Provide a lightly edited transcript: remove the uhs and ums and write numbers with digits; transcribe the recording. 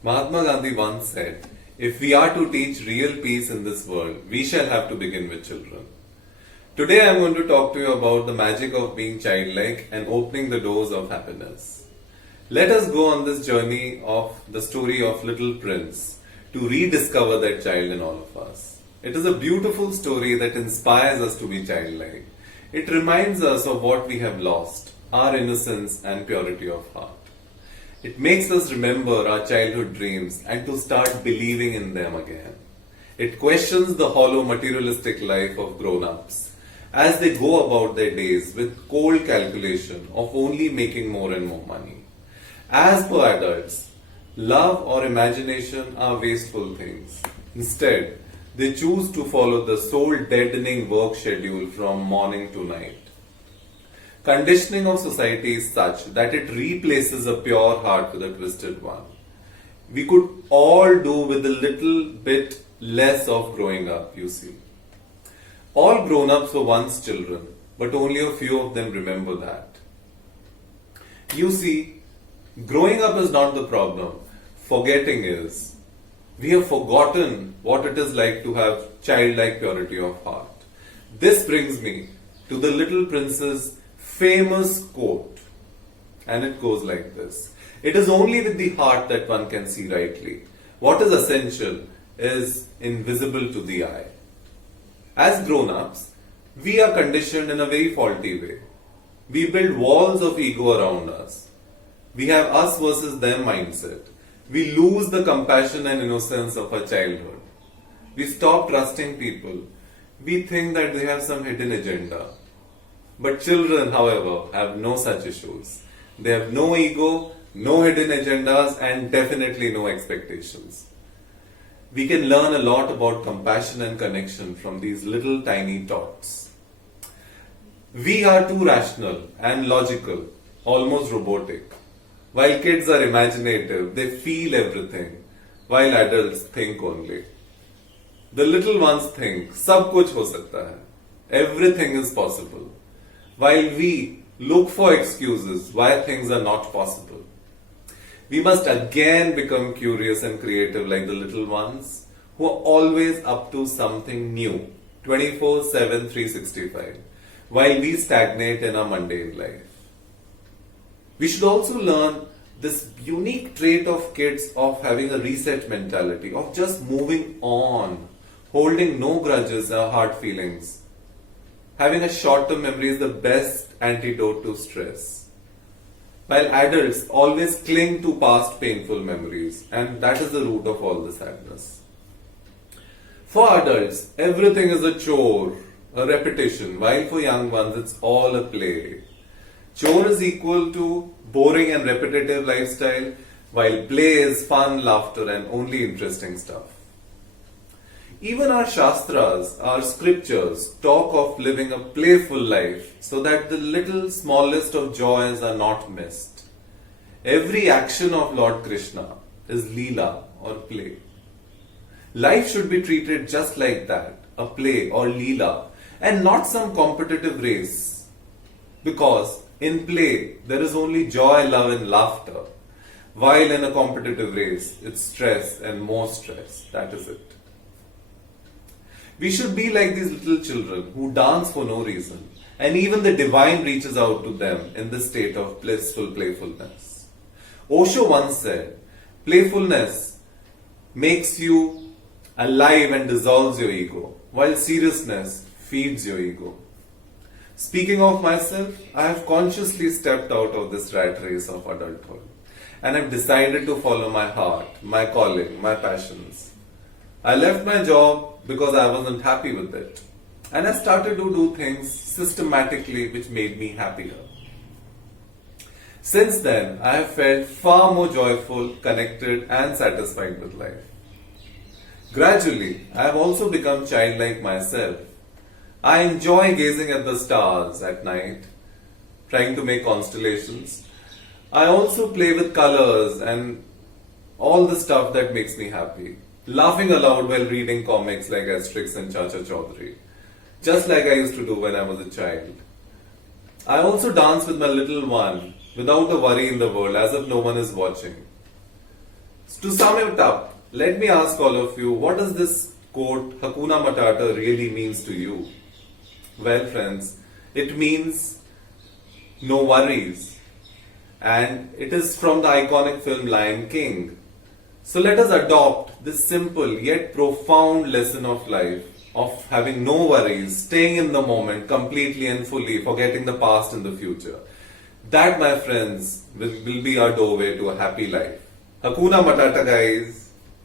Mahatma Gandhi once said, "If we are to teach real peace in this world, we shall have to begin with children." Today I am going to talk to you about the magic of being childlike and opening the doors of happiness. Let us go on this journey of the story of Little Prince to rediscover that child in all of us. It is a beautiful story that inspires us to be childlike. It reminds us of what we have lost, our innocence and purity of heart. It makes us remember our childhood dreams and to start believing in them again. It questions the hollow materialistic life of grown-ups as they go about their days with cold calculation of only making more and more money. As per adults, love or imagination are wasteful things. Instead, they choose to follow the soul-deadening work schedule from morning to night. Conditioning of society is such that it replaces a pure heart with a twisted one. We could all do with a little bit less of growing up, you see. All grown-ups were once children, but only a few of them remember that. You see, growing up is not the problem. Forgetting is. We have forgotten what it is like to have childlike purity of heart. This brings me to the Little Prince's famous quote, and it goes like this: "It is only with the heart that one can see rightly. What is essential is invisible to the eye." As grown-ups, we are conditioned in a very faulty way. We build walls of ego around us. We have us versus them mindset. We lose the compassion and innocence of our childhood. We stop trusting people. We think that they have some hidden agenda. But children, however, have no such issues. They have no ego, no hidden agendas, and definitely no expectations. We can learn a lot about compassion and connection from these little tiny tots. We are too rational and logical, almost robotic. While kids are imaginative, they feel everything, while adults think only. The little ones think, "Sab kuch ho sakta hai." Everything is possible. While we look for excuses why things are not possible. We must again become curious and creative like the little ones who are always up to something new, 24/7, 365, while we stagnate in our mundane life. We should also learn this unique trait of kids of having a reset mentality, of just moving on, holding no grudges or hard feelings. Having a short-term memory is the best antidote to stress. While adults always cling to past painful memories, and that is the root of all the sadness. For adults, everything is a chore, a repetition, while for young ones it's all a play. Chore is equal to boring and repetitive lifestyle, while play is fun, laughter, and only interesting stuff. Even our Shastras, our scriptures, talk of living a playful life so that the little smallest of joys are not missed. Every action of Lord Krishna is Leela or play. Life should be treated just like that, a play or Leela, and not some competitive race. Because in play, there is only joy, love, and laughter, while in a competitive race, it's stress and more stress. That is it. We should be like these little children who dance for no reason, and even the divine reaches out to them in this state of blissful playfulness. Osho once said, "Playfulness makes you alive and dissolves your ego, while seriousness feeds your ego." Speaking of myself, I have consciously stepped out of this rat race of adulthood, and have decided to follow my heart, my calling, my passions. I left my job because I wasn't happy with it, and I started to do things systematically which made me happier. Since then, I have felt far more joyful, connected, and satisfied with life. Gradually, I have also become childlike myself. I enjoy gazing at the stars at night, trying to make constellations. I also play with colors and all the stuff that makes me happy. Laughing aloud while reading comics like Asterix and Chacha Chaudhary, just like I used to do when I was a child. I also dance with my little one without a worry in the world, as if no one is watching. To sum it up, let me ask all of you, what does this quote, Hakuna Matata, really means to you? Well, friends, it means no worries. And it is from the iconic film Lion King. So let us adopt this simple yet profound lesson of life of having no worries, staying in the moment completely and fully, forgetting the past and the future. That, my friends, will be our doorway to a happy life. Hakuna Matata, guys.